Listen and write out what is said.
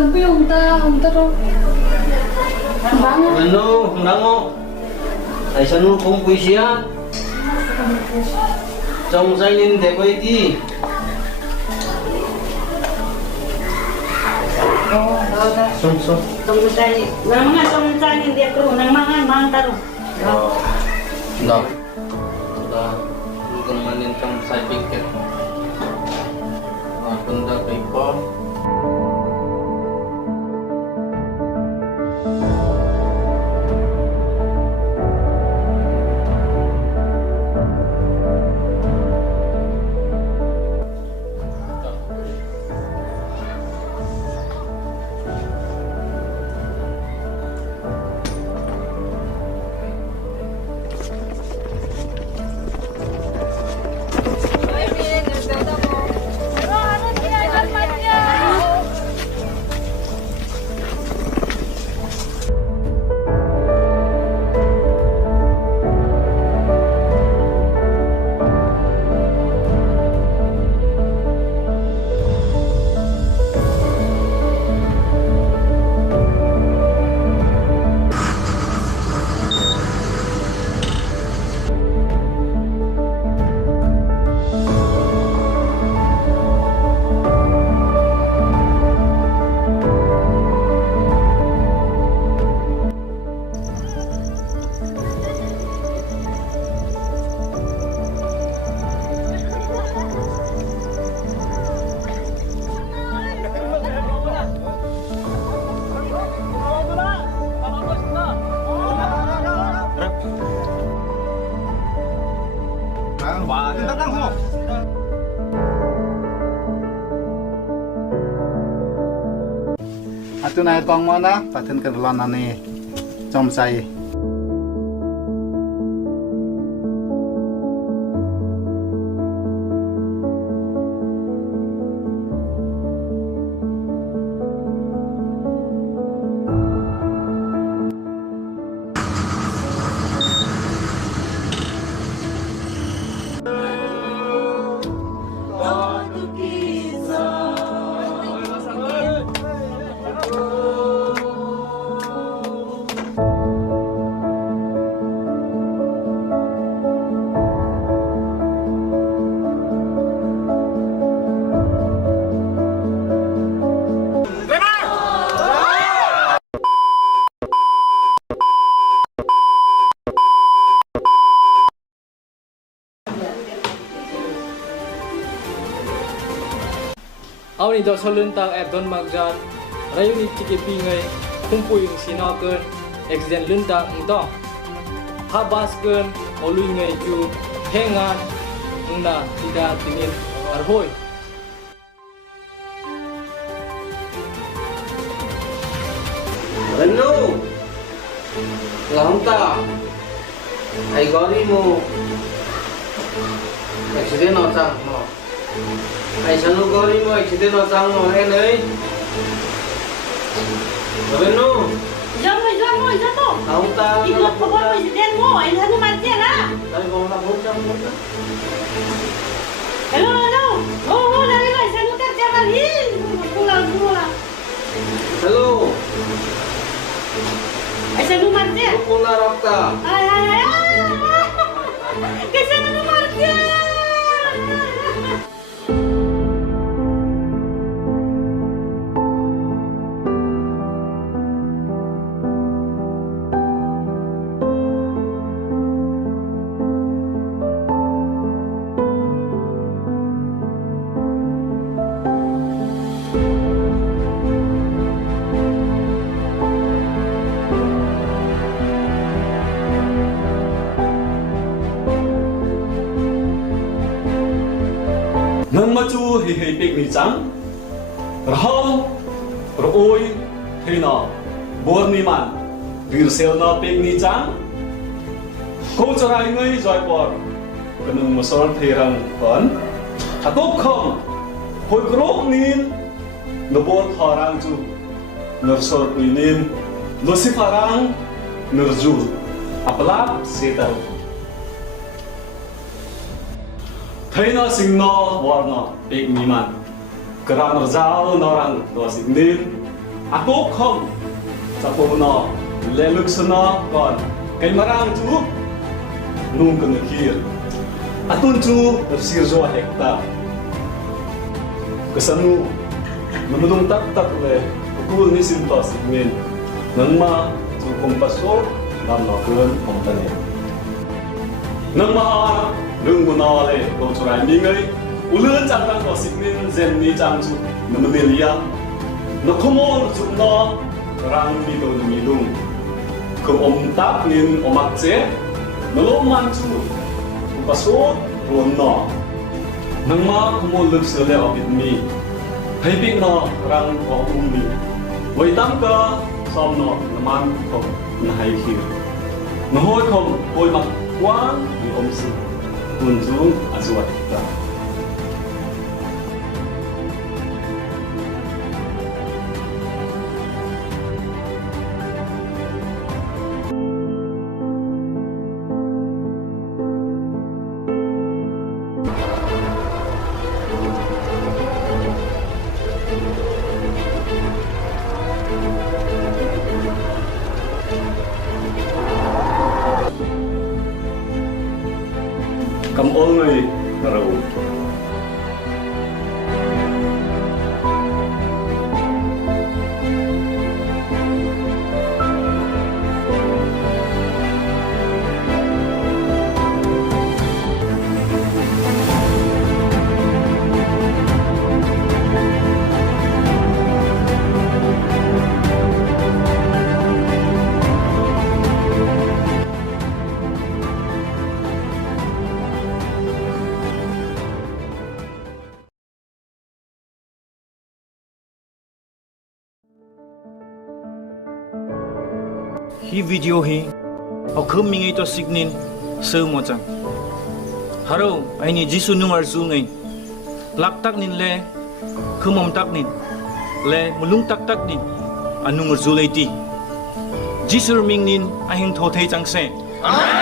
sampai unta ro. Hundango. Ai sanu kong puisia. Trong sai nin de koi ti. Sum. Trong sai. Nang mga trong sai nin de ko nang mga mang taro. Dah. Bukan manin trong sai pikir. Benda paper. Atu na kong mo na patin kan lan ani trong sai. Aw ni dok salun tang at don magjan rayu ni tiki pingai kumpui ng sinaken accident lun tang ito habas ken olui ngai ju hengan na tidak tinin arhoy Renu. Lahunta. Ai gori mo. Accident no chang mo. Ai sanu gori mo accident no chang mo he nei. Renu. Jom to. Lahunta. Ikut ko mo presiden mo, ay ano man siya na. Ai mo na mo chang mo. Hello. Oh, lagi lah, saya nutar jangan pulang. Hello. Ay sa numan siya. Pula rakta. Ay. Kasi na numan siya. Nang machu hi pek ni chang rahom roi thina bor ni man vir sel na pek ni chang ko charai ngai joi por kanung masol thirang kon atop khom hoi grok nin no bor tharang chu nursor inin losifarang nurju aplap setar Thayna singno warna pek miman keran rjau norang do singnin Aku không sa po no le luk sana kon kay marang chu nung kan khir atun chu sir zo hekta kasanu namudong tak le kul ni simpa sigmin nang ma chu kompaso nam no kun kompane nang ma lung guna le ko churai mi ngai ulun chang ko sigmin zen ni chang chu namudelia nó không muốn chúng nó rang đi đâu đi luôn không tap nên mặc chế nó lúc man chú pas số luôn nó nang ma không muốn lực sửa leo biết mi hay biết nó rang có mi với tam cơ xong nó man không nó hay khi nó hôi không hôi mặt quán thì sư tuần chú azuat ta cảm ơn người nào Hi video hi au khum mingi to signin sơ mo chang haro aini jisu nungar zu ngai lak tak nin le khumom tak nin le mulung tak nin anungar zu leiti jisu ming nin ahin tho thei chang se amen.